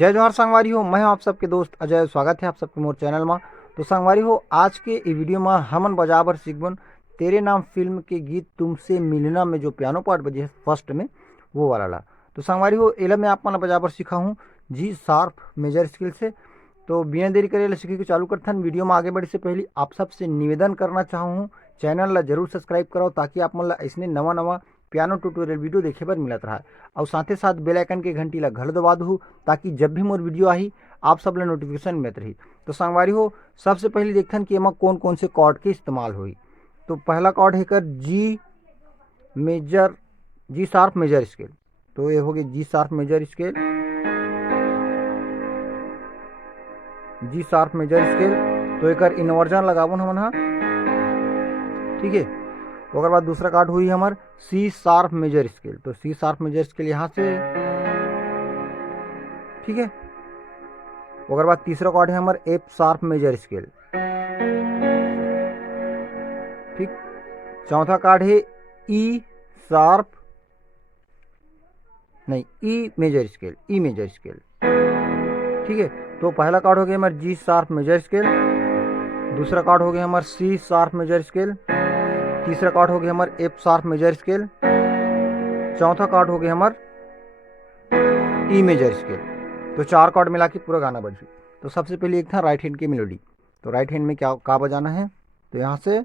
जय जोहार संगवारी हो, मैं आप सबके दोस्त अजय। स्वागत है आप सबके मोर चैनल में। तो संगवारी हो, आज के ई वीडियो में हमन बजाबर सीखबन तेरे नाम फिल्म के गीत तुमसे मिलना में जो पियानो पार्ट बजे है फर्स्ट में वो वाला ला। तो संगवारी हो, एला मैं आप मन बजाबर सीखा हूँ जी शार्प मेजर स्केल से। तो बिना देरी करे सीखे के चालू करथन। वीडियो में आगे बढ़े से पहले आप सबसे निवेदन करना चाहूँ चैनल ला जरूर सब्सक्राइब कराओ, ताकि आप मन ला ऐसने नवा नवा पियानो ट्यूटोरियल वीडियो देखे बर मिलत रहा। और साथ ही साथ बेल आइकन के घंटी ला घर दबा दू, ताकि जब भी मोर वीडियो आही आप सब ला नोटिफिकेशन मिलत रही। तो संगवारी हो, सबसे पहले देखथन कि एमा कौन कौन से कॉर्ड के इस्तेमाल हुई। तो पहला कॉर्ड है कर जी शार्प मेजर स्केल। तो ये हो गई G sharp major scale, G sharp major scale. तो एक इन्वर्जन लगावन हमन हा, ठीक है। ओकर बाद दूसरा कार्ड हुई हमार सी शार्प मेजर स्केल। तो सी शार्प मेजर स्केल यहाँ से, ठीक है। ओकर बाद तीसरा कार्ड है हमार एफ शार्प मेजर स्केल, ठीक। चौथा कार्ड है ई शार्प नहीं E major scale, E major scale, ठीक है। तो पहला कार्ड हो गया हमार जी शार्प मेजर स्केल, दूसरा कार्ड हो गया हमार सी शार्प मेजर स्केल, तीसरा कार्ड हो गया हमार एफ शार्प मेजर स्केल, चौथा कार्ड हो गया हमार ई मेजर स्केल। तो चार कार्ड मिला के पूरा गाना बजी। तो सबसे पहले एक था राइट हैंड की मेलोडी। तो राइट हैंड में क्या बजाना है, तो यहाँ से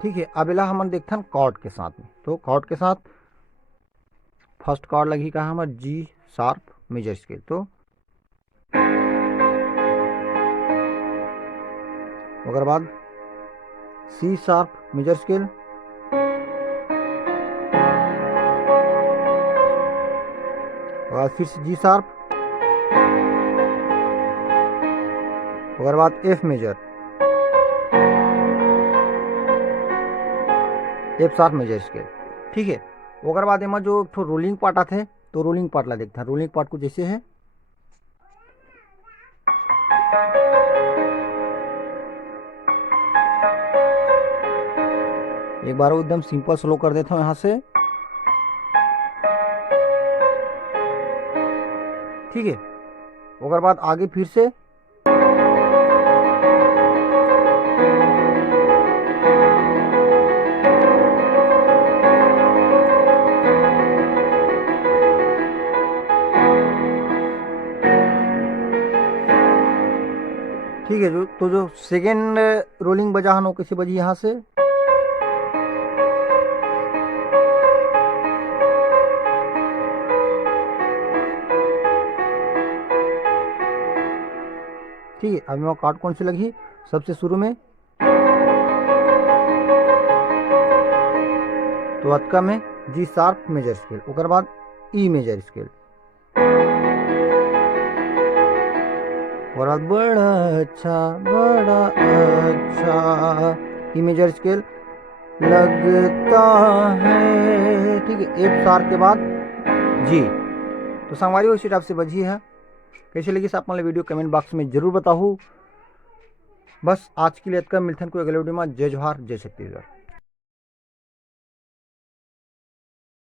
ठीक है। अबेला हमन देखथन कॉर्ड के साथ में। तो कॉर्ड के साथ फर्स्ट कॉर्ड लगी का हमार जी शार्प मेजर स्केल। तो ओकर बाद सी शार्प मेजर स्केल, और फिर से जी शार्प, ओकर बाद F major, F sharp major scale, ठीक है। ओकर बाद एमा जो एक रोलिंग पार्ट आते हैं, तो रोलिंग पार्ट ला देखता है। रोलिंग पार्ट को जैसे है, एक बार वो एकदम सिंपल स्लो कर देता हूँ यहाँ से, ठीक है। ओकर बाद आगे फिर से, ठीक है। जो सेकेंड रोलिंग बजा हन वो कैसे बजी यहाँ से, ठीक है। अब मैं कार्ड कौन सी लगी सबसे शुरू में, तो अतका में जी शार्प मेजर स्केल, ओकर बाद ई मेजर स्केल, और बड़ा अच्छा ई मेजर स्केल लगता है, ठीक है। एफ शार्प के बाद जी। तो संगवारी उसी टाइप से बजी है। कैसे लगी आप मतलब वीडियो कमेंट बॉक्स में जरूर बताओ। बस आज के लिए इतना, मिलते हैं कोई अगले वीडियो में। जय जोहार, जय छत्तीसगढ़।